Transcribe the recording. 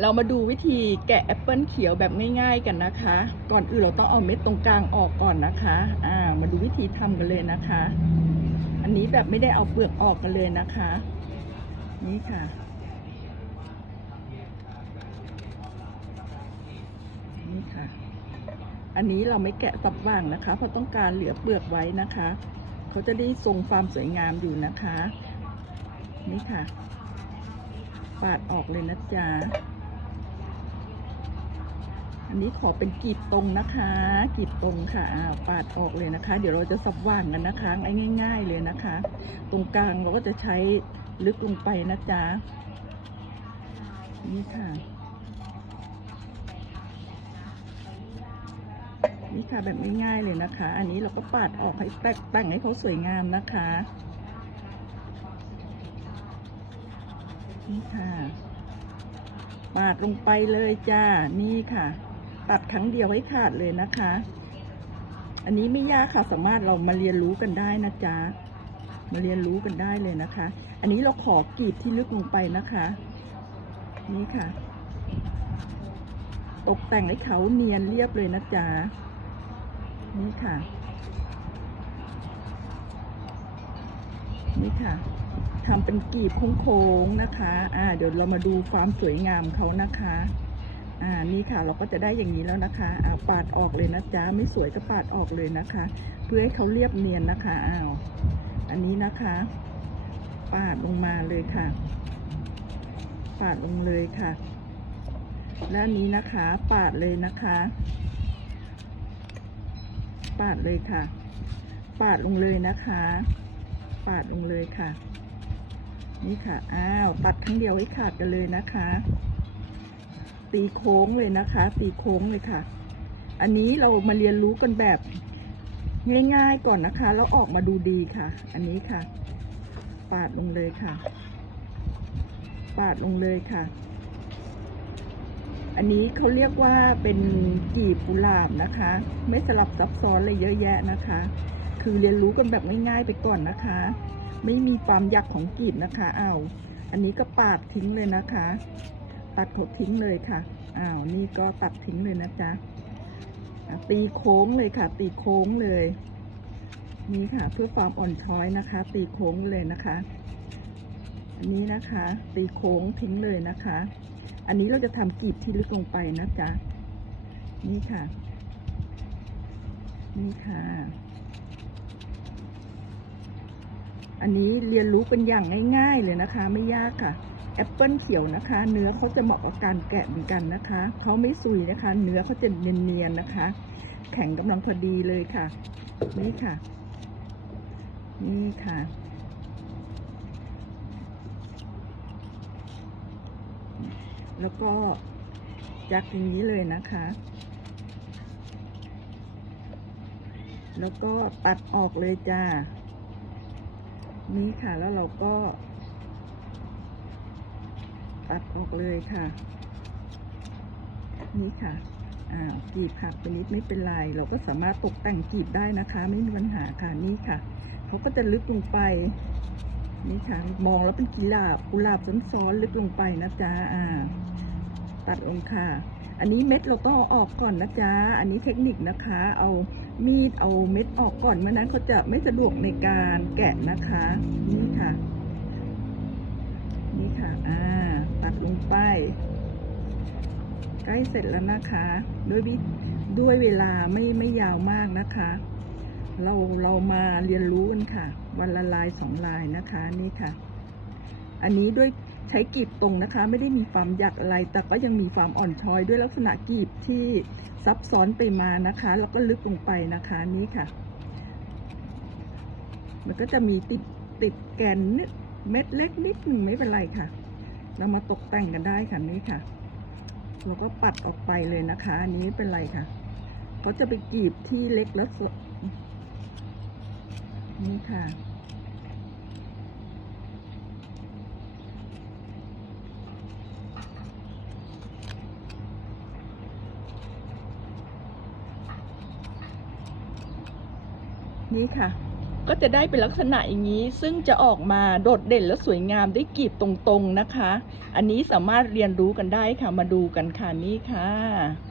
เรามาดูวิธีแกะแอปเปิลเขียวแบบง่ายๆกันนะคะ ก่อนอื่นเราต้องเอาเม็ดตรงกลางออกก่อนนะคะอ่ามาดูวิธีทำกันเลยนะคะ อันนี้แบบไม่ได้เอาเปลือกออกกันเลยนะคะ นี่ค่ะนี่ค่ะ อันนี้เราไม่แกะสับว่างนะคะ เพราะต้องการเหลือเปลือกไว้นะคะ เขาจะได้ทรงความสวยงามอยู่นะคะ นี่ค่ะ ปาดออกเลยนะจ๊ะ อันนี้ขอเป็นกีบตรงนะคะกีบตรงค่ะปาดออกเลยนะคะ เดี๋ยวเราจะสับว่างกันนะคะไอ้ง่าย ๆเลยนะคะ ตรงกลางเราก็จะใช้ลึกลงไปนะจ๊ะนี่ค่ะนี่ค่ะแบบง่ายๆเลยนะคะ อันนี้เราก็ปาดออกให้แต่งให้เขาสวยงามนะคะนี่ค่ะ ปาดลงไปเลยจ้า นี่ค่ะ ตัดครั้งเดียวให้ขาดเลยนะคะ อันนี้ไม่ยากค่ะสามารถเรามาเรียนรู้กันได้นะจ๊ะมาเรียนรู้กันได้เลยนะคะ อันนี้เราขอกรีดที่ลึกลงไปนะคะ นี่ค่ะ ตกแต่งให้เขาเนียนเรียบเลยนะจ๊ะนี่ค่ะ นี่ค่ะทำเป็นกลีบโค้งๆนะคะ อ่า เดี๋ยวเรามาดูความสวยงามเขานะคะ อ่านี่ค่ะเราก็จะได้อย่างนี้แล้วนะคะอ่าปาดออกเลยนะจ๊ะไม่สวยก็ปาดออกเลยนะคะ เพื่อให้เขาเรียบเนียนนะคะอ้าวอันนี้นะคะ ปาดลงมาเลยค่ะ ปาดลงเลยค่ะ และนนี้นะคะ ปาดเลยนะคะ ปาดเลยค่ะ ปาดลงเลยนะคะ ปาดลงเลยค่ะ นี่ค่ะอ้าวตัดครั้งเดียวให้ขาดกันเลยนะคะ ตีโค้งเลยนะคะ ตีโค้งเลยค่ะ อันนี้เรามาเรียนรู้กันแบบง่ายๆก่อนนะคะ แล้วออกมาดูดีค่ะ อันนี้ค่ะ ปาดลงเลยค่ะ ปาดลงเลยค่ะ อันนี้เขาเรียกว่าเป็นกีบกุหลาบนะคะ ไม่สลับซับซ้อนเลยเยอะแยะนะคะ คือเรียนรู้กันแบบง่ายๆไปก่อนนะคะ ไม่มีความยากของกีบนะคะ เอา อันนี้ก็ปาดทิ้งเลยนะคะ ตัดเขาทิ้งเลยค่ะ อ้าว นี่ก็ตัดทิ้งเลยนะจ๊ะตีโค้งเลยค่ะ ตีโค้งเลย นี่ค่ะ เพื่อความอ่อนช้อยนะคะ ตีโค้งเลยนะคะ อันนี้นะคะ ตีโค้งทิ้งเลยนะคะ อันนี้เราจะทำกีบที่ลึกลงไปนะจ๊ะ นี่ค่ะ นี่ค่ะอันนี้เรียนรู้เป็นอย่างง่าย ๆ เลยนะคะ ไม่ยากค่ะ แอปเปิลเขียวนะคะ เนื้อเขาจะเหมาะกับการแกะเหมือนกันนะคะเขาไม่สุยนะคะ เนื้อเขาจะเนียนๆนะคะ แข็งกำลังพอดีเลยค่ะ นี่ค่ะ นี่ค่ะแล้วก็จักอย่างนี้เลยนะคะ แล้วก็ตัดออกเลยจ้า นี่ค่ะ แล้วเราก็ ตัดออกเลยค่ะ นี่ค่ะอ่ากีบหักไปนิดไม่เป็นไร เราก็สามารถตกแต่งกีบได้นะคะ ไม่มีปัญหาค่ะนี่ค่ะ เขาก็จะลึกลงไปนี่ค่ะ มองแล้วเป็นกีฬาบกุหลาบซ้อนๆลึกลงไปนะจ๊ะอ่า ตัดลงค่ะ อันนี้เม็ดเราต้องเอาออกก่อนนะจ๊ะอันนี้เทคนิคนะคะ เอามีดเอาเม็ดออกก่อนเมื่อนั้นเขาจะไม่สะดวกในการแกะนะคะ นี่ค่ะ ใกล้เสร็จแล้วนะคะ ด้วยด้วยเวลาไม่ไม่ยาวมากนะคะ เราเรามาเรียนรู้กันค่ะ วันละลายสองลายนะคะนี่ค่ะ อันนี้ด้วยใช้กรีบตรงนะคะ ไม่ได้มีความหยักอะไร แต่ก็ยังมีความอ่อนช้อยด้วยลักษณะกรีบที่ซับซ้อนไปมานะคะ แล้วก็ลึกลงไปนะคะนี่ค่ะ มันก็จะมีติดติดแกนนิดเม็ดเล็กนิดหนึ่งไม่เป็นไรค่ะ เรามาตกแต่งกันได้ค่ะนี่ค่ะเราก็ปัดออกไปเลยนะคะ อันนี้เป็นไรค่ะเขาจะไปกรีบที่เล็กแล้วนี่ค่ะนี่ค่ะ ก็จะได้เป็นลักษณะอย่างนี้ ซึ่งจะออกมาโดดเด่นและสวยงามได้กลีบตรงๆนะคะ อันนี้สามารถเรียนรู้กันได้ค่ะมาดูกันค่ะนี่ค่ะ